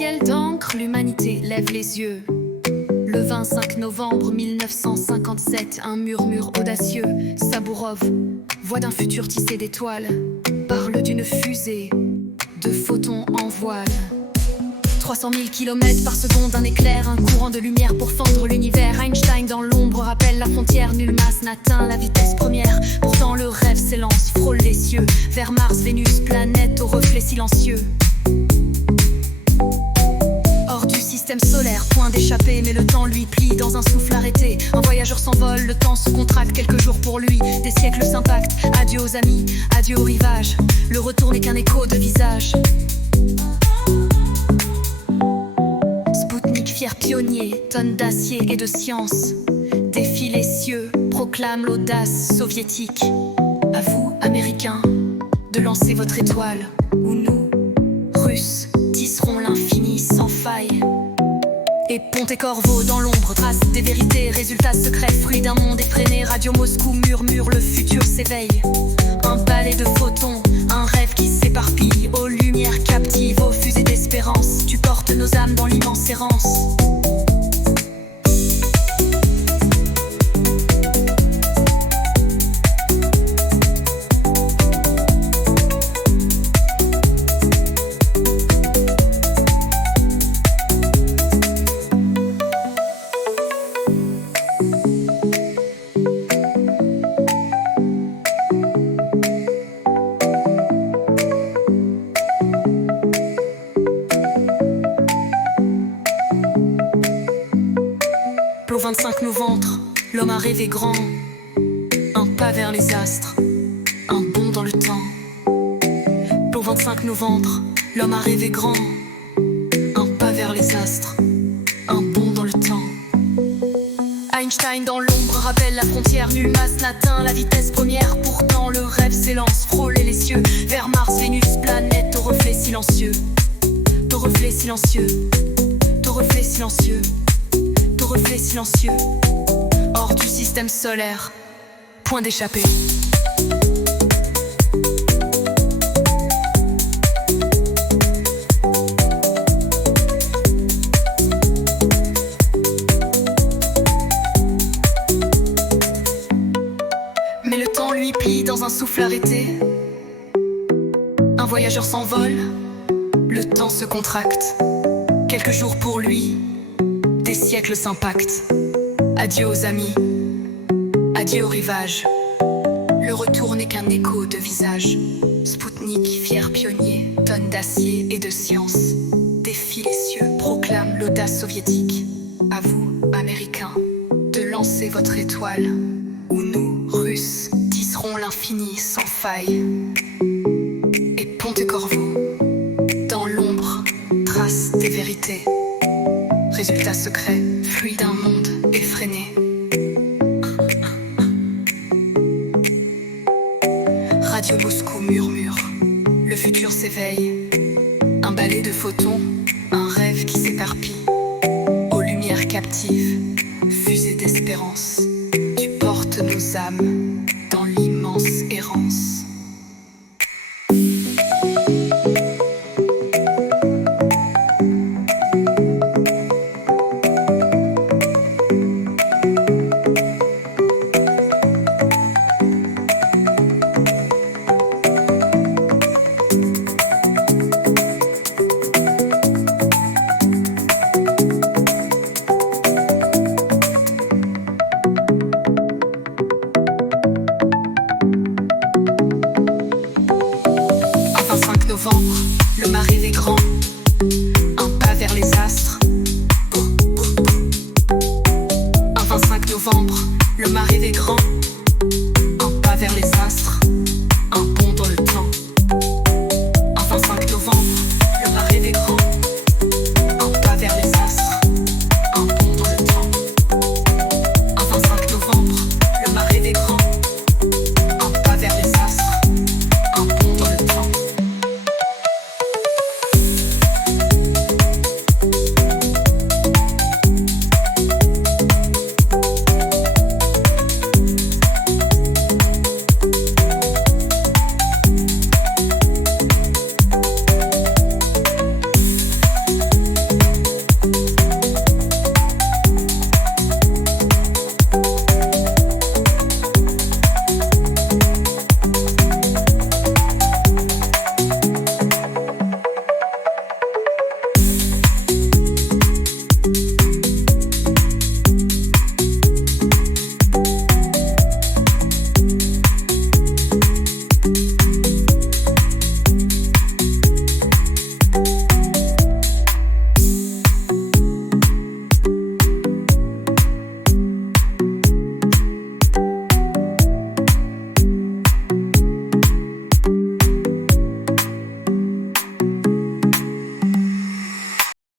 ciel d'encre, l'humanité lève les yeux. Le 25 novembre 1957, un murmure audacieux, Sabourov, voix d'un futur tissé d'étoiles, parle d'une fusée de photons en voile. 300 000 km par seconde, un éclair, un courant de lumière pour fendre l'univers. Einstein dans l'ombre rappelle la frontière, nulle masse n'atteint la vitesse première. Pourtant le rêve s'élance, frôle les cieux, vers Mars, Vénus, planète aux reflets silencieux. Hors du système solaire, point d'échappée, mais le temps lui plie dans un souffle arrêté. Un voyageur s'envole, le temps se contracte, quelques jours pour lui, des siècles s'impactent. Adieu aux amis, adieu au rivage, le retour n'est qu'un écho de visage. Fier pionnier, tonne d'acier et de science, défie les cieux, proclame l'audace soviétique. À vous, Américains, de lancer votre étoile, où nous, Russes, tisserons l'infini sans faille. Et Ponte et Corvo dans l'ombre tracent des vérités, résultats secrets, fruits d'un monde effréné. Radio Moscou murmure, le futur s'éveille. Un balai de photons, un rêve qui s'éparpille, aux lumières captives, aux fusées d'espérance. Tu portes nos âmes dans l'immense errance. Au 25 novembre, l'homme a rêvé grand. Un pas vers les astres, un bond dans le temps. Au 25 novembre, l'homme a rêvé grand. Un pas vers les astres, un bond dans le temps. Einstein dans l'ombre rappelle la frontière, nulle masse n'atteint la vitesse première. Pourtant le rêve s'élance, frôler les cieux, vers Mars, Vénus, planète aux reflets silencieux. Aux reflets silencieux, aux reflets silencieux, aux reflets silencieux. Hors du système solaire, point d'échappée. Mais le temps lui plie dans un souffle arrêté. Un voyageur s'envole, le temps se contracte. Quelques jours pour lui, des siècles s'impactent. Adieu aux amis, adieu au rivage, le retour n'est qu'un écho de visage. Spoutnik, fier pionnier, tonne d'acier et de science, défie les cieux, proclame l'audace soviétique. À vous, Américains, de lancer votre étoile, où nous, Russes, tisserons l'infini sans faille. Et Ponte et Corvo, dans l'ombre, trace des vérités. Résultats secrets, fruits d'un monde effréné. Radio Moscou murmure, le futur s'éveille. Un balai de photons, un rêve qui s'éparpille. Aux lumières captives, fusée d'espérance. Tu portes nos âmes dans l'immense errance.